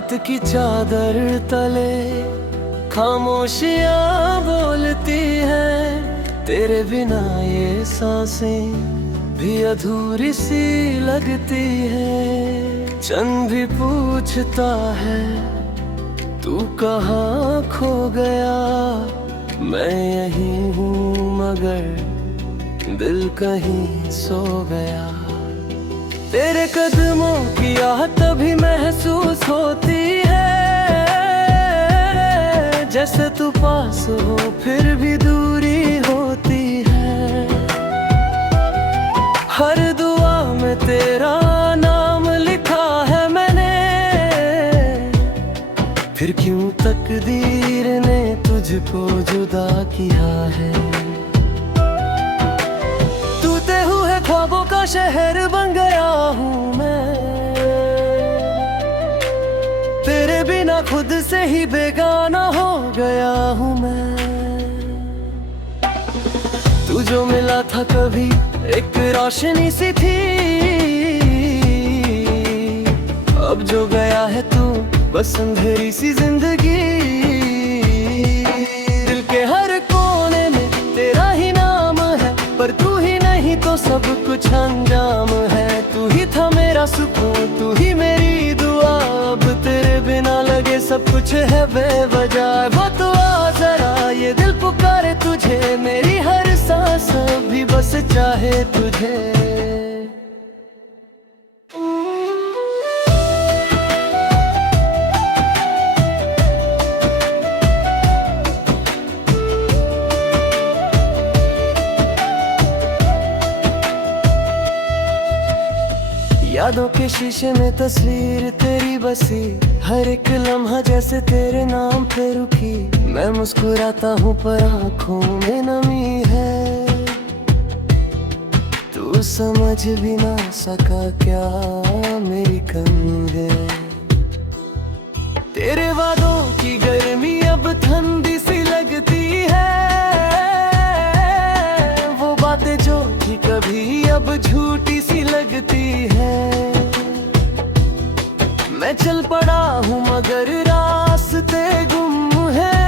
रात की चादर तले खामोशियां बोलती हैं, तेरे बिना ये सांसें भी अधूरी सी लगती है। चंद भी पूछता है तू कहाँ खो गया, मैं यहीं हूँ मगर दिल कहीं सो गया। तेरे कदमों की आहट तभी महसूस होती है, जैसे तू पास हो फिर भी दूरी होती है। हर दुआ में तेरा नाम लिखा है मैंने, फिर क्यों तकदीर ने तुझको जुदा किया है। टूटे हुए ख्वाबों का शहर बन गया हूँ मैं, तेरे बिना खुद से ही बेगाना हो गया हूँ मैं। तू जो मिला था कभी एक रोशनी सी थी, अब जो गया है तू बस अंधेरी सी जिंदगी। दिल के हर कोने में तेरा ही नाम है, पर तू ही नहीं तो सब कुछ अंजाम है। तू ही था मेरा सुकून, तू ही मेरी दुआ, अब तेरे बिना लगे सब कुछ है बेवजह। वो तो आ जरा ये दिल पुकारे तुझे, मेरी हर सांस भी बस चाहे तुझे। यादों के शीशे में तस्वीर तेरी बसी, हर एक लम्हा जैसे तेरे नाम पे रुकी। मैं मुस्कुराता हूँ पर आँखों में नमी है, तू समझ भी ना सका क्या मेरी कमी है। तेरे वादों की गर्मी अब ठंडी सी लगती है, वो बातें जो कि कभी अब झूठी सी लगती है। मैं चल पड़ा हूँ मगर रास्ते गुम है,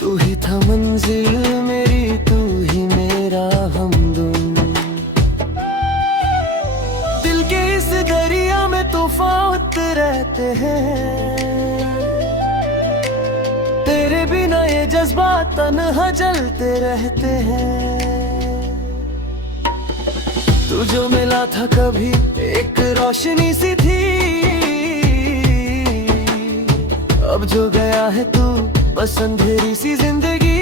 तू ही था मंजिल मेरी, तू ही मेरा हमदम। दिल के इस दरिया में तूफान उठते रहते हैं, तेरे बिना ये जज्बात तन्हा जलते रहते हैं। तू जो मिला था कभी एक रोशनी सी थी, अब जो गया है तू बस अंधेरी सी जिंदगी।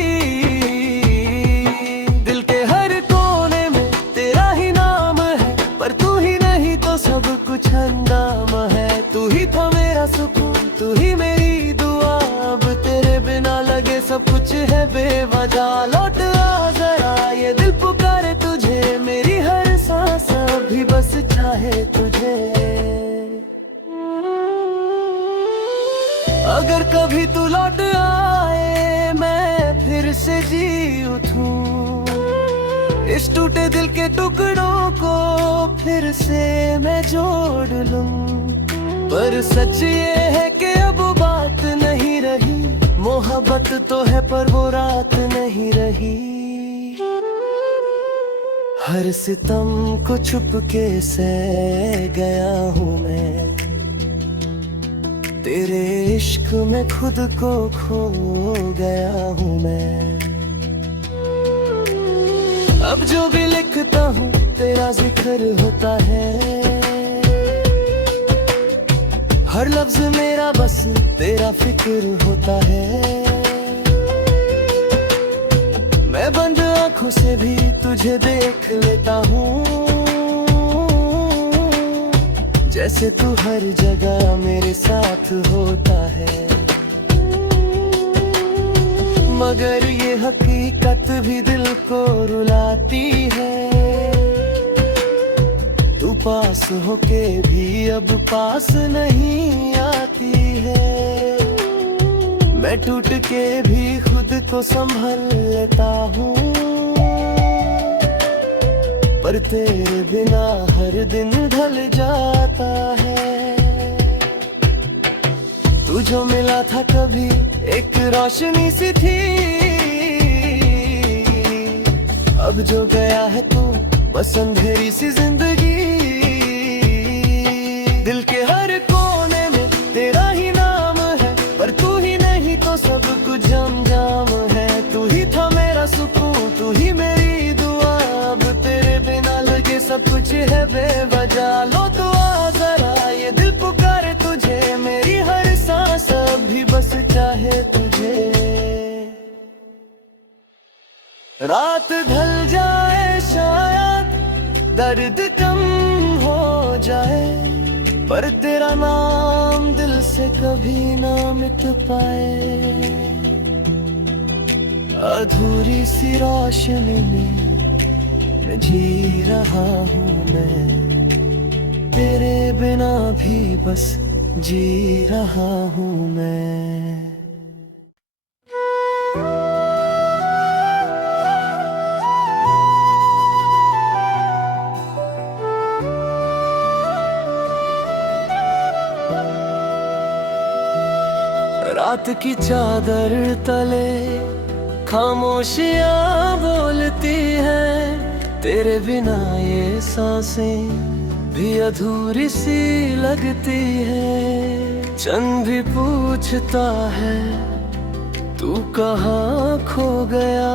दिल के हर कोने में तेरा ही नाम है, पर तू ही नहीं तो सब कुछ अंजाम है। तू ही था मेरा सुकून, तू ही मेरी दुआ, अब तेरे बिना लगे सब कुछ है बेवजह। लौट आ जरा ये दिल पुकारे तुझे, मेरी हर सांस भी बस चाहे तुझे। अगर कभी तू लौट आए मैं फिर से जी उठूं, इस टूटे दिल के टुकड़ों को फिर से मैं जोड़ लूं। पर सच ये है कि अब बात नहीं रही, मोहब्बत तो है पर वो रात नहीं रही। हर सितम को छुपके सह गया हूँ मैं, तेरे इश्क में खुद को खो गया हूँ मैं। अब जो भी लिखता हूँ तेरा जिक्र होता है, हर लफ्ज मेरा बस तेरा फिक्र होता है। मैं बंद आँखों से भी तुझे देख लेता हूँ, जैसे तू हर जगह मेरे साथ होता है। मगर ये हकीकत भी दिल को रुलाती है, तू पास होके भी अब पास नहीं आती है। मैं टूट के भी खुद को संभल लेता हूँ, पर तेरे बिना हर दिन ढल जाता है। था कभी एक रोशनी सी थी, अब जो गया है तू बस अंधेरी सी जिंदगी। दिल के हर कोने में तेरा ही नाम है, पर तू ही नहीं तो सब कुछ अंजाम है। तू ही था मेरा सुकून, तू ही मेरी दुआ, अब तेरे बिना लगे सब कुछ है बेवजह। लो तो आ जरा, ये दिल पुकारे तुझे, मेरी हर सांस अभी बस चाहे तुझे। रात ढल जाए शायद दर्द कम हो जाए, पर तेरा नाम दिल से कभी ना मिट पाए। अधूरी सी रोशनी में जी रहा हूँ मैं, तेरे बिना भी बस जी रहा हूँ मैं। रात की चादर तले खामोशियां बोलती हैं, तेरे बिना ये सांसें भी अधूरी सी लगती है। चंद भी पूछता है तू कहाँ खो गया,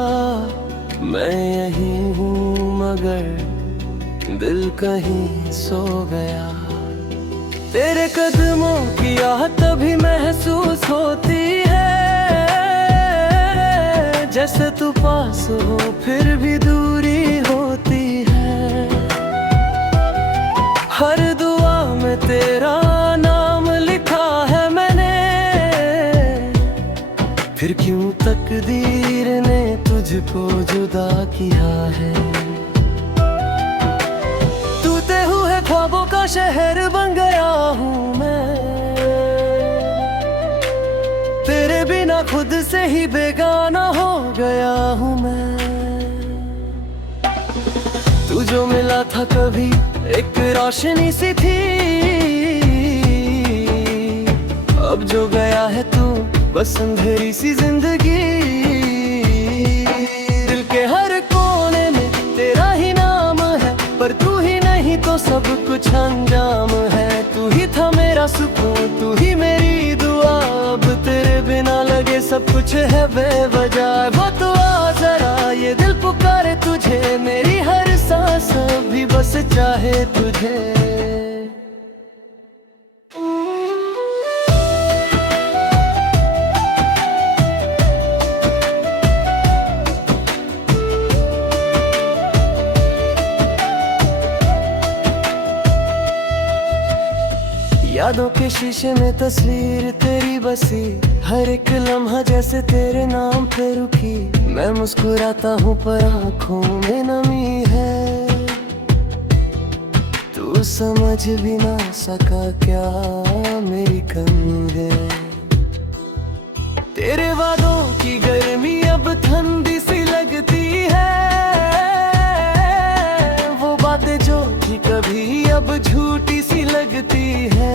मैं यहीं हूँ मगर दिल कहीं सो गया। तेरे कदमों की आहट तभी महसूस होती है, जैसे तू पास हो फिर भी दूरी होती है। हर दुआ में तेरा नाम लिखा है मैंने, फिर क्यों तकदीर ने तुझको जुदा किया है। टूटे हुए ख्वाबों का शहर बन गया हूँ मैं, तेरे बिना खुद से ही बेगाना हो गया हूँ मैं। तू जो मिला था कभी एक रोशनी सी थी, अब जो गया है तू बस अंधेरी सी जिंदगी। दिल के हर कोने में तेरा ही नाम है, पर तू ही नहीं तो सब कुछ अंजाम है। तू ही था मेरा सुकून, तू ही मेरी दुआ, अब तेरे बिना लगे सब कुछ है बेवजह। वो तो आ जरा, ये दिल पुकारे तुझे, मेरी हर सांस भी बस चाहे तुझे। यादों के शीशे में तस्वीर तेरी बसी, हर एक लम्हा जैसे तेरे नाम पे रुकी। मैं मुस्कुराता हूँ पर आँखों में नमी है, तू समझ भी ना सका क्या मेरी कमी है। तेरे वादों की गर्मी अब ठंडी सी लगती है, वो बातें जो थी कभी अब झूठी सी लगती है।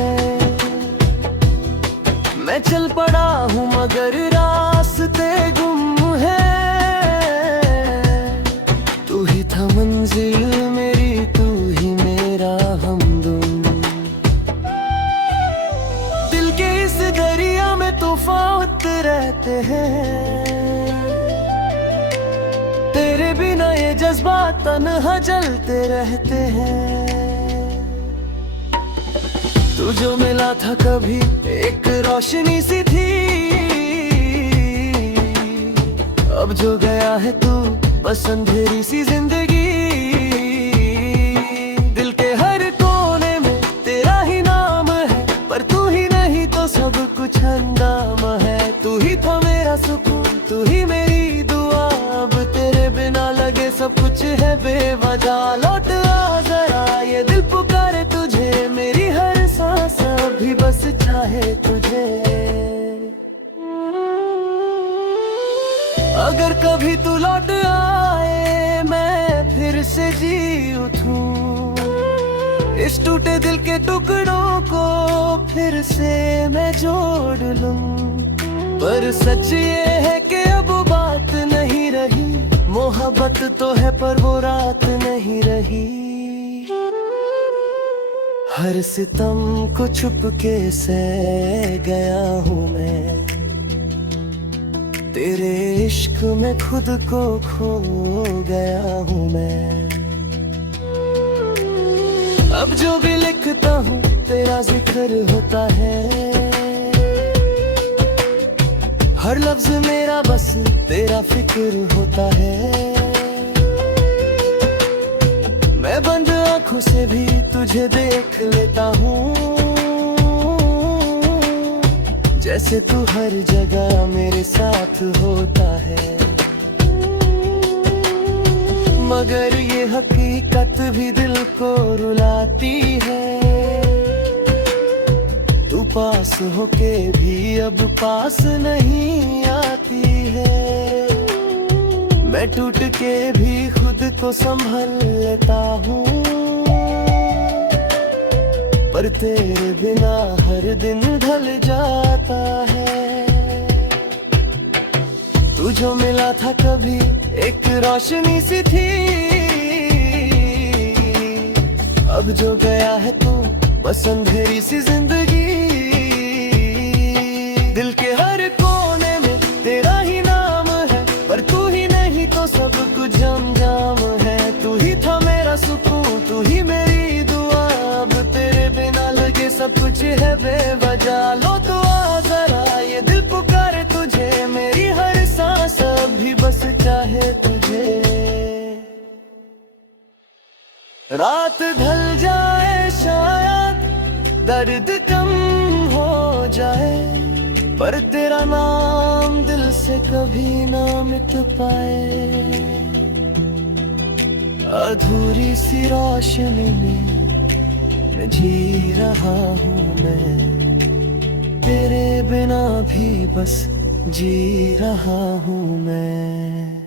मैं चल पड़ा हूँ मगर रास्ते गुम है, तू ही था मंजिल मेरी, तू ही मेरा हमदम। दिल के इस दरिया में तूफान उठते रहते हैं, तेरे बिना ये जज्बात तन्हा जलते रहते हैं। तू जो मिला था कभी एक रोशनी सी थी, अब जो गया है तू बस अंधेरी सी जिंदगी। दिल के हर कोने में तेरा ही नाम है, पर तू ही नहीं तो सब कुछ अंजाम है। तू ही था मेरा सुकून, तू ही मेरी दुआ, अब तेरे बिना लगे सब कुछ है बेवजह। लौट आ जरा, ये दिल पुकारे तुझे, मेरी हर सांस अभी बस चाहे तुझे। अगर कभी तू लौट आए मैं फिर से जी उठूं, इस इस टूटे दिल के टुकड़ों को फिर से मैं जोड़ लूं। पर सच ये है कि अब बात नहीं रही, मोहब्बत तो है पर वो रात नहीं रही। हर सितम को छुप के सह गया हूँ मैं, तेरे इश्क में खुद को खो गया हूँ मैं। अब जो भी लिखता हूँ तेरा जिक्र होता है, हर लफ्ज मेरा बस तेरा फिक्र होता है। मैं बंद आंखों से भी तुझे देख लेता हूँ, जैसे तू हर जगह मेरे साथ होता है। मगर ये हकीकत भी दिल को रुलाती है, तू पास होके भी अब पास नहीं आती है। मैं टूट के भी खुद को संभल लेता हूँ, पर तेरे बिना हर दिन ढल जाता है। तू जो मिला था कभी एक रोशनी सी थी, अब जो गया है तू बस अंधेरी सी जिंदगी। दिल के हर कोने में तेरा ही नाम है, पर तू ही नहीं तो सब कुछ अंजाम है। तू ही था मेरा सुकून, तू ही मेरी दुआ, अब तेरे बिना लगे सब कुछ है बेवजह। लो तो आ जरा ये दिल पुकारे तुझे, मेरी हर सांस भी बस चाहे तुझे। रात ढल जाए शायद दर्द कम हो जाए, पर तेरा नाम दिल से कभी ना मिट पाए। अधूरी सी रोशनी में जी रहा हूँ मैं, तेरे बिना भी बस जी रहा हूँ मैं।